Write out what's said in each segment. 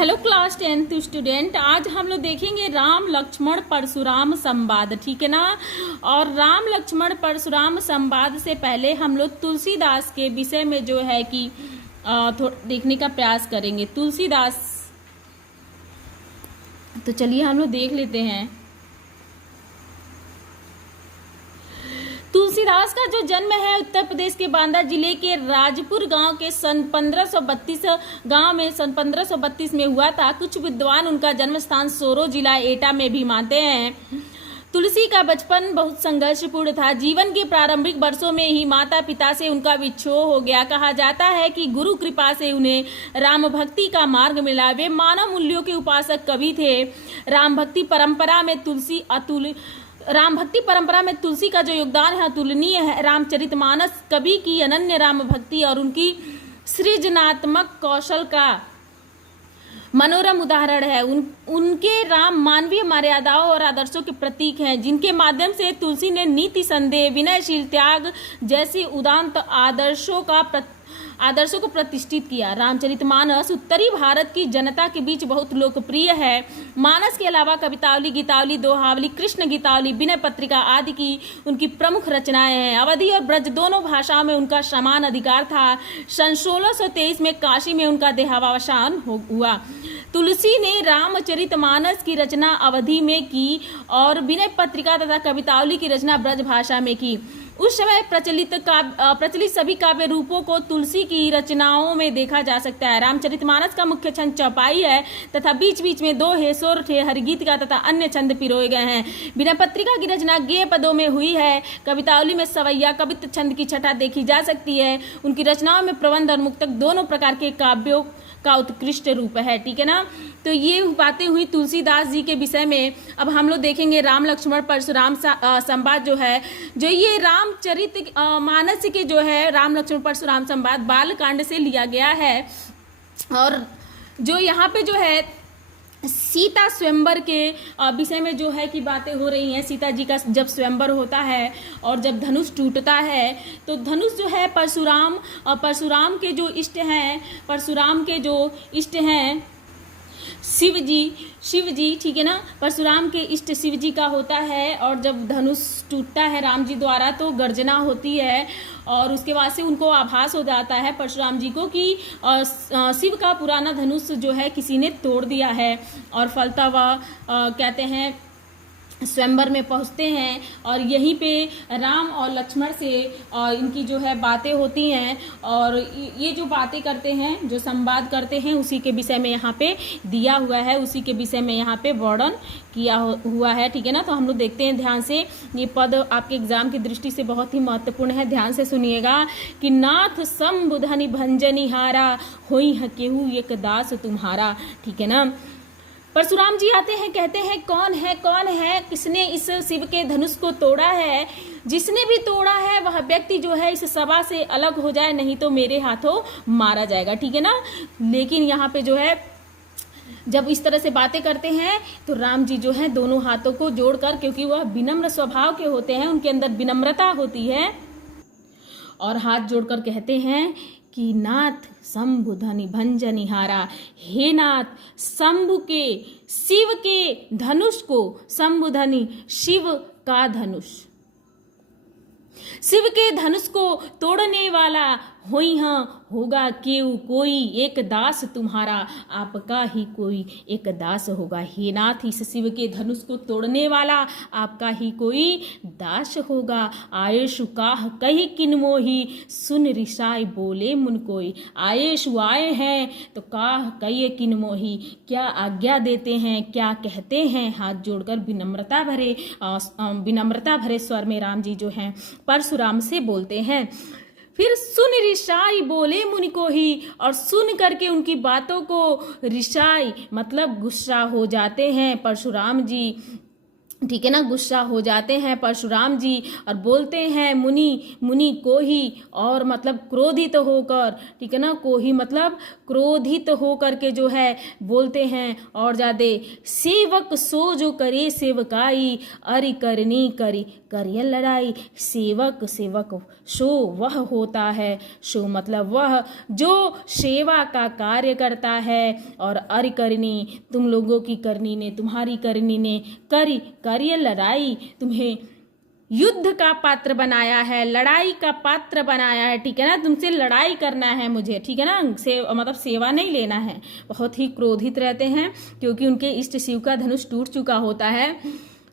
Hello class 10th student, आज हम लोग देखेंगे राम लक्ष्मण परशुराम संवाद। ठीक है ना। और राम लक्ष्मण परशुराम संवाद से पहले हम लोग तुलसीदास के विषय में जो है कि देखने का प्रयास करेंगे। तुलसीदास, तो चलिए हम लोग देख लेते हैं। तुलसीदास का जो जन्म है उत्तर प्रदेश के बांदा जिले के राजपुर गांव के सन 1532 में हुआ था। कुछ विद्वान उनका जन्म स्थान सोरो जिला एटा में भी मानते हैं। तुलसी का बचपन बहुत संघर्षपूर्ण था। जीवन के प्रारंभिक वर्षों में ही माता पिता से उनका विच्छोह हो गया। कहा जाता है कि गुरु कृपा से उन्हें राम भक्ति का मार्ग मिला। वे मानव मूल्यों के उपासक कवि थे। राम भक्ति परंपरा में तुलसी का जो योगदान है अतुलनीय है। रामचरितमानस कवि की अनन्य राम भक्ति और उनकी सृजनात्मक कौशल का मनोरम उदाहरण है। उनके राम मानवीय मर्यादाओं और आदर्शों के प्रतीक हैं, जिनके माध्यम से तुलसी ने नीति, संदेह, विनयशील, त्याग जैसी उदात्त आदर्शों को प्रतिष्ठित किया। रामचरितमानस उत्तरी भारत की जनता के बीच बहुत लोकप्रिय है। मानस के अलावा कवितावली, गीतावली, दोहावली, कृष्ण गीतावली, विनय पत्रिका आदि की उनकी प्रमुख रचनाएं हैं। अवधी और ब्रज दोनों भाषाओं में उनका समान अधिकार था। सन 1623 में काशी में उनका देहावसान हुआ। तुलसी ने रामचरितमानस की रचना अवधी में की और विनय पत्रिका तथा कवितावली की रचना ब्रज भाषा में की। उस समय प्रचलित सभी काव्य रूपों को तुलसी की रचनाओं में देखा जा सकता है। रामचरितमानस का मुख्य छंद चौपाई है तथा बीच बीच में दो हेसोर, हरिगीत का तथा अन्य छंद पिरोए गए हैं। विनय पत्रिका की रचना गेय पदों में हुई है। कवितावली में सवैया कवित्व छंद की छटा देखी जा सकती है। उनकी रचनाओं में प्रबंध और मुक्तक दोनों प्रकार के काव्यों का उत्कृष्ट रूप है। ठीक है ना। तो ये बातें हुई तुलसीदास जी के विषय में। अब हम लोग देखेंगे राम लक्ष्मण परशुराम संवाद जो है, जो ये रामचरित मानस के जो है राम लक्ष्मण परशुराम संवाद बाल कांड से लिया गया है। और जो यहाँ पे जो है सीता स्वयंवर के विषय में जो है कि बातें हो रही हैं। सीता जी का जब स्वयंवर होता है और जब धनुष टूटता है तो धनुष जो है परशुराम के जो इष्ट हैं शिव जी, ठीक है ना। परशुराम के इष्ट शिव जी का होता है और जब धनुष टूटता है राम जी द्वारा तो गर्जना होती है और उसके बाद से उनको आभास हो जाता है परशुराम जी को कि शिव का पुराना धनुष जो है किसी ने तोड़ दिया है। और फलता हुआ कहते हैं स्वयंवर में पहुंचते हैं और यहीं पे राम और लक्ष्मण से इनकी जो है बातें होती हैं और ये जो बातें करते हैं, जो संवाद करते हैं, उसी के विषय में यहाँ पे दिया हुआ है, उसी के विषय में यहाँ पे वर्णन किया हुआ है। ठीक है ना। तो हम लोग देखते हैं ध्यान से। ये पद आपके एग्जाम की दृष्टि से बहुत ही महत्वपूर्ण है, ध्यान से सुनिएगा कि नाथ संबुधनि भंजनिहारा होई है केहू एक दास तुम्हारा। ठीक है ना। परशुराम जी आते हैं, कहते हैं कौन है किसने इस शिव के धनुष को तोड़ा है। जिसने भी तोड़ा है वह व्यक्ति जो है इस सभा से अलग हो जाए, नहीं तो मेरे हाथों मारा जाएगा। ठीक है ना। लेकिन यहाँ पे जो है जब इस तरह से बातें करते हैं तो राम जी जो है दोनों हाथों को जोड़कर, क्योंकि वह विनम्र स्वभाव के होते हैं, उनके अंदर विनम्रता होती है, और हाथ जोड़कर कहते हैं कि नाथ शंभु धनि भंजनिहारा, हे नाथ शंभु के, शिव के धनुष को, शंभु धनि शिव का धनुष, शिव के धनुष को तोड़ने वाला होई हाँ होगा केऊ कोई एक दास तुम्हारा, आपका ही कोई एक दास होगा। हे नाथ इस शिव के धनुष को तोड़ने वाला आपका ही कोई दास होगा। आयेशु काह कही किन मोही, सुन रिसाई बोले मुन कोई। आयेशु आए हैं तो काह कही किन मोही, क्या आज्ञा देते हैं, क्या कहते हैं। हाथ जोड़कर विनम्रता भरे स्वर में राम जी जो हैं परशुराम से बोलते हैं। फिर सुन रिसाई बोले मुनि को ही, और सुन करके उनकी बातों को रिसाई मतलब गुस्सा हो जाते हैं परशुराम जी। ठीक है ना, गुस्सा हो जाते हैं परशुराम जी और बोलते हैं मुनि को ही, और मतलब क्रोधित होकर, ठीक है ना, को ही मतलब क्रोधित होकर के जो है बोलते हैं और ज्यादा, सेवक सो जो करे सेवकाई, अरि करनी करी करिय लड़ाई। सेवक सो वह होता है, सो मतलब वह जो सेवा का कार्य करता है, और अरि करनी तुम लोगों की करनी ने, तुम्हारी करनी ने, करिय लड़ाई तुम्हें युद्ध का पात्र बनाया है, लड़ाई का पात्र बनाया है, ठीक है ना, तुमसे लड़ाई करना है मुझे, ठीक है ना, मतलब सेवा नहीं लेना है। बहुत ही क्रोधित रहते हैं क्योंकि उनके इष्ट शिव का धनुष टूट चुका होता है।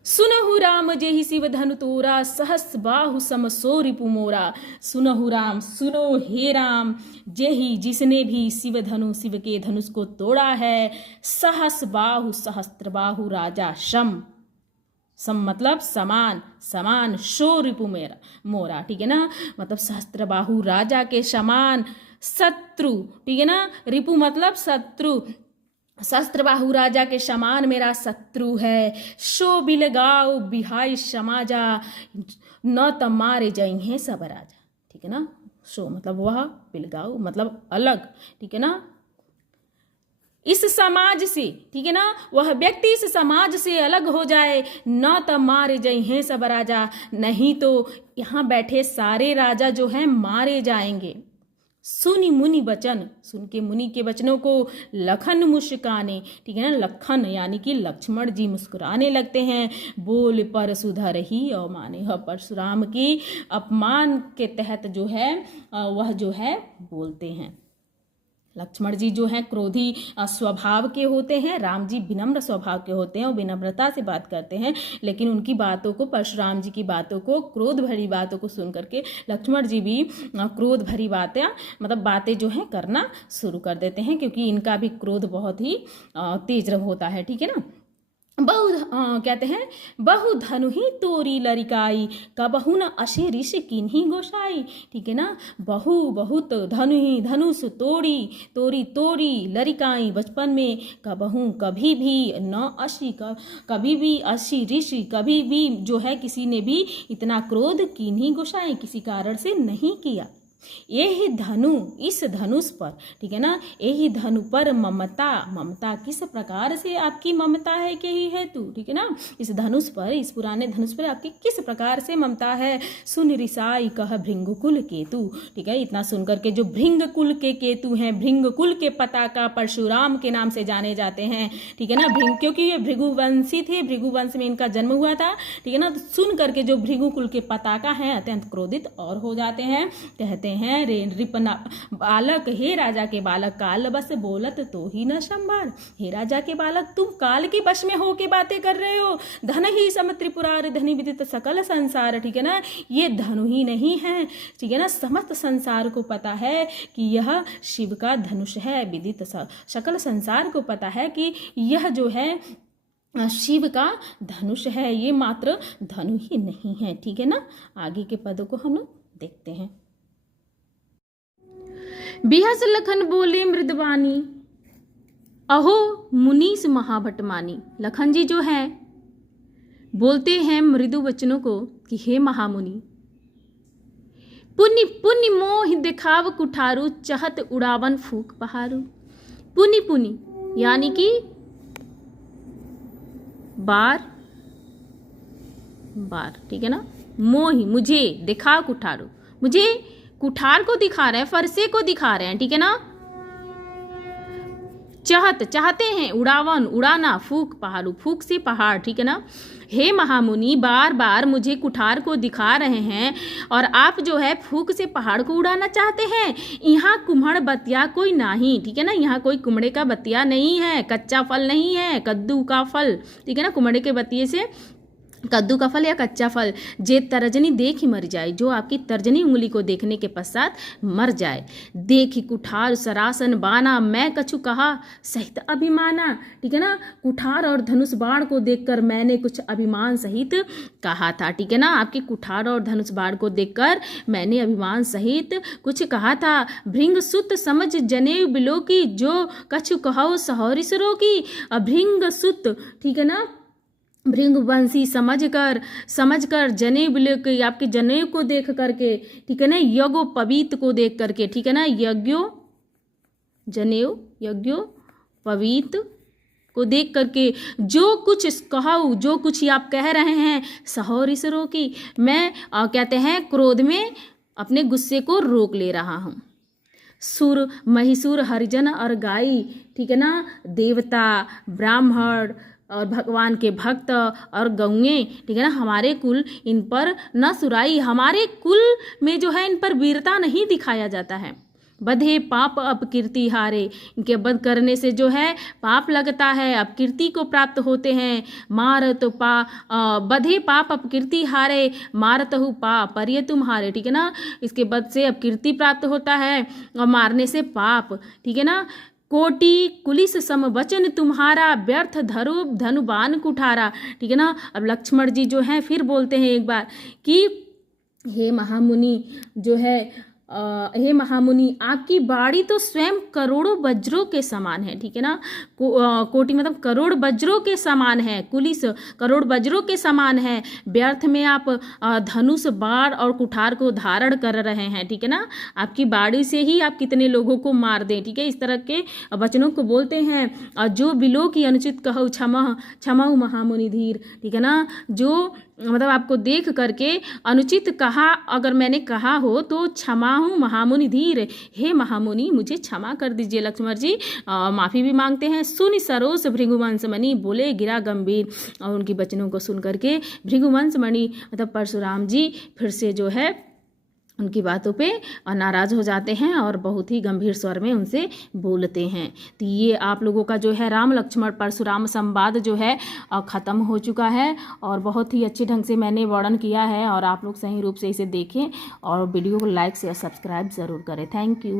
सुनहु राम जेहि शिव धनु तोरा, सहस बाहु सम सो रिपु मोरा। सुनहु राम, सुनो हे राम, जेहि जिसने भी शिव के धनुष को तोड़ा है, सहस बाहु सहस्त्र बाहु राजा सम मतलब समान शो रिपु मोरा, ठीक है ना, मतलब सहस्त्र बाहु राजा के समान शत्रु, ठीक है ना, रिपु मतलब शत्रु, शस्त्र बाहु राजा के समान मेरा शत्रु है। शो बिलगाओ बिहाई समाजा, न त मारे जाइए सब राजा, ठीक है ना, शो मतलब वह, बिलगाओ मतलब अलग, ठीक है ना, इस समाज से, ठीक है ना, वह व्यक्ति इस समाज से अलग हो जाए, न त मारे जाइए सब राजा, नहीं तो यहाँ बैठे सारे राजा जो हैं मारे जाएंगे। सुनी मुनि वचन, सुन के मुनि के वचनों को लखन मुस्काने, ठीक है ना, लखन यानी कि लक्ष्मण जी मुस्कुराने लगते हैं। बोल पर सुधर ही और माने, परशुराम की अपमान के तहत जो है वह जो है बोलते हैं। लक्ष्मण जी जो हैं क्रोधी स्वभाव के होते हैं, राम जी विनम्र स्वभाव के होते हैं और विनम्रता से बात करते हैं, लेकिन उनकी बातों को, परशुराम जी की बातों को, क्रोध भरी बातों को सुन करके लक्ष्मण जी भी क्रोध भरी बातें जो हैं करना शुरू कर देते हैं, क्योंकि इनका भी क्रोध बहुत ही तेज होता है, ठीक है ना। कहते हैं बहु धनु ही तोरी लरिकाई, कबहु न अशे ऋष किन्हीं गोसाई, ठीक है ना, बहुत धनु ही धनुष तोरी लरिकाई, बचपन में कबहू कभी भी न अशी, कभी भी अशी ऋषि, कभी भी जो है किसी ने भी इतना क्रोध किन्हीं गोसाई, किसी कारण से नहीं किया। यही धनु, इस धनुष पर, ठीक है ना, यही धनु पर ममता किस प्रकार से आपकी ममता है के ही है तू, ठीक है ना, इस धनुष पर, इस पुराने धनुष पर आपकी किस प्रकार से ममता है। सुन रिसाई कह भृंगकुल केतु, ठीक है, इतना सुनकर के जो भृंगकुल के केतु हैं, भृंगकुल के पताका परशुराम के नाम से जाने जाते हैं, ठीक है ना, क्योंकि ये भृगुवंशी थे, भृगुवंश में इनका जन्म हुआ था, ठीक है ना, तो सुन करके जो भृगुकुल के पताका हैं अत्यंत क्रोधित और हो जाते हैं। कहते हैं रे रिपना बालक, हे राजा के बालक, काल बस बोलत तो ही न संभार, हे राजा के बालक तुम काल के वश में हो के बातें कर रहे हो। धन ही सम त्रिपुरार धनी विदित सकल संसार, ठीक है ना, ये धनु ही नहीं है, ठीक है ना, समस्त संसार को पता है कि यह शिव का धनुष है, विदित सकल संसार को पता है कि यह जो है शिव का धनुष है, ये मात्र धनु ही नहीं है, ठीक है ना। आगे के पदों को हम लोग देखते हैं। बिहस लखन बोले मृदवानी, अहो मुनीस महाभटमानी। लखन जी जो है बोलते हैं मृदु वचनों को कि हे महामुनि, पुनि पुनि मोहि दिखाव कुठारू, चहत उड़ावन फूक पहारू। पुनि यानी कि बार, ठीक है ना, मोहि मुझे, दिखाव कुठारू, मुझे कुठार को दिखा रहे हैं, फरसे को दिखा रहे हैं, ठीक है ना, चाहते हैं, उड़ावन उड़ाना, फूक पहाड़ू, फूक से पहाड़, ठीक है ना। हे महामुनि, बार बार मुझे कुठार को दिखा रहे हैं और आप जो है फूक से पहाड़ को उड़ाना चाहते हैं। यहाँ कुम्हड़ बतिया कोई नहीं, ठीक है ना, यहाँ कोई कुम्हड़े का बतिया नहीं है, कच्चा फल नहीं है, कद्दू का फल, ठीक है ना, कुम्हड़े के बतिये से कद्दू का फल या कच्चा फल, जे तर्जनी देख ही मर जाए, जो आपकी तर्जनी उंगली को देखने के पश्चात मर जाए। देखी कुठार सरासन बाना, मैं कछु कहा सहित अभिमाना, ठीक है ना, कुठार और धनुष बाण को देखकर मैंने कुछ अभिमान सहित कहा था, ठीक है ना, आपके कुठार और धनुष बाण को देखकर मैंने अभिमान सहित कुछ कहा था। भृंग सुत समझ जनेऊ बिलो की, जो कछु कहो सहोरिसरो की। भृंग सुत, ठीक है ना, भृंगवंशी समझकर जनेब लेके आपके जनेब को देख करके, ठीक है ना, यज्ञोपवीत को देख करके, ठीक है ना, यज्ञोपवीत को देख करके जो कुछ कहूँ, जो कुछ आप कह रहे हैं सहोर इसरो की, मैं कहते हैं क्रोध में अपने गुस्से को रोक ले रहा हूँ। सुर महिषुर हरिजन और गाई, ठीक है ना, देवता ब्राह्मण और भगवान के भक्त और गौएं, ठीक है ना, हमारे कुल इन पर न सुराई, हमारे कुल में जो है इन पर वीरता नहीं दिखाया जाता है। बधे पाप अपकीर्ति हारे, इनके वध करने से जो है पाप लगता है, अपकीर्ति को प्राप्त होते हैं। मारत बधे पाप अपकीर्ति हारे, मारतहु पा परिय तुम हारे, ठीक है ना, इसके वध से अपकीर्ति प्राप्त होता है और मारने से पाप, ठीक है ना। कोटि कुलिस सम वचन तुम्हारा, व्यर्थ धरो धनुबान कुठारा, ठीक है ना। अब लक्ष्मण जी जो हैं फिर बोलते हैं एक बार कि हे महामुनि जो है हे महामुनि, आपकी बाड़ी तो स्वयं करोड़ों वज्रों के समान है, ठीक है ना। कोटि मतलब करोड़ वज्रों के समान है, कुलिस करोड़ वज्रों के समान है, व्यर्थ में आप धनुष बाण और कुठार को धारण कर रहे हैं, ठीक है ना। आपकी बाड़ी से ही आप कितने लोगों को मार दें, ठीक है, इस तरह के वचनों को बोलते हैं। और जो बिलो की अनुचित कहो क्षमा महामुनि धीर, ठीक है ना, जो मतलब आपको देख करके अनुचित कहा अगर मैंने कहा हो तो क्षमा हूँ महामुनि धीर, हे महामुनि मुझे क्षमा कर दीजिए। लक्ष्मण जी माफ़ी भी मांगते हैं। सुन सरोस भृगुवंश मणि, बोले गिरा गंभीर, और उनकी वचनों को सुन करके भृगुवंश मणि मतलब परशुराम जी फिर से जो है उनकी बातों पे नाराज़ हो जाते हैं और बहुत ही गंभीर स्वर में उनसे बोलते हैं। तो ये आप लोगों का जो है राम लक्ष्मण परशुराम संवाद जो है ख़त्म हो चुका है और बहुत ही अच्छे ढंग से मैंने वर्णन किया है और आप लोग सही रूप से इसे देखें और वीडियो को लाइक शेयर सब्सक्राइब ज़रूर करें। Thank you.